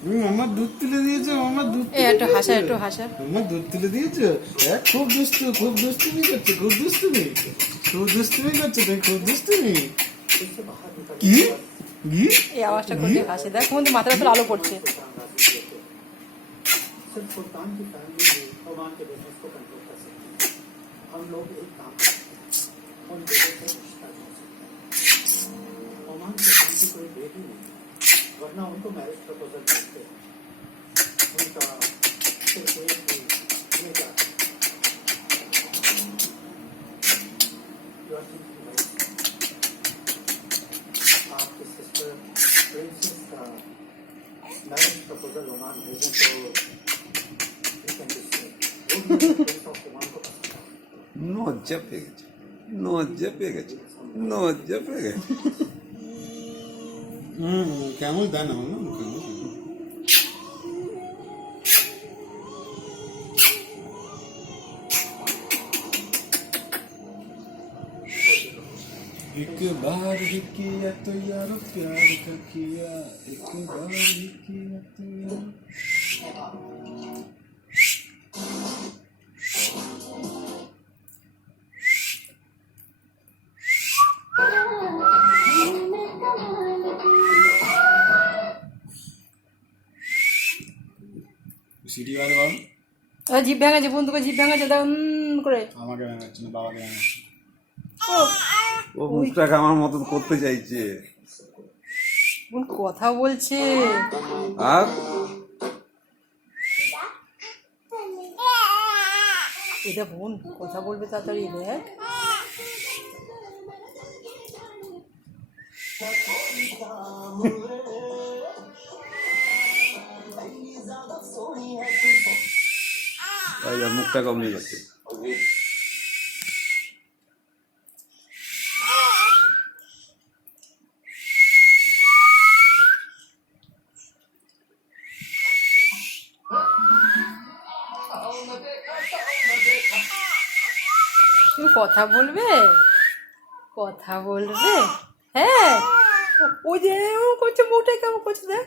আমার দুধ তুলে দিয়েছো, আমার দুধ একটু হাসা, একটু হাসা। আমার দুধ তুলে দিয়েছো। খুব দুষ্টু, খুব দুষ্টুমি করছো, খুব দুষ্টুমি, খুব দুষ্টুমি করছো তুমি, খুব দুষ্টুমি। কি কি এই আওয়াজটা করতে হাসে। দেখ কিন্তু মাথার উপর আলো পড়ছে। वरना उनको मैरिज प्रपोजल करते उनका सिर्फ एक ही बेटा यू आर थिंकिंग राइट आपके सिस्टर प्रिंसेस का मैरिज प्रपोजल ओमान भेजें तो यू कैन डिस्प्ले वो प्रिंस ऑफ ओमान को पसंद है লজ্জা পেয়ে গেছে, লজ্জা পেয়ে গেছে, লজ্জা পেয়ে গেছে। কেমন দেন আমার না মুখে एक बार ही किया तो यारो प्यार का किया, एक बार ही किया तो यारो। সিটি বারে বল। জিভ ভেঙেছে, বন্ধুকে জিভ ভেঙেছে, দাও করে। আমাকে ভাঙাচ্ছে না, বাবাকে ভাঙাচ্ছে। ও ও মুখটাকে আমার মতন করতে চাইছে। বোন কথা বলছে। আর এটা বোন কথা বলবে তাড়াতাড়ি, দেখ। মুখটা কমে যাচ্ছে। তুমি কথা বলবে, কথা বলবে। হ্যাঁ, ওই যে ও করছে, মুখটা কেমন করছে দেখ।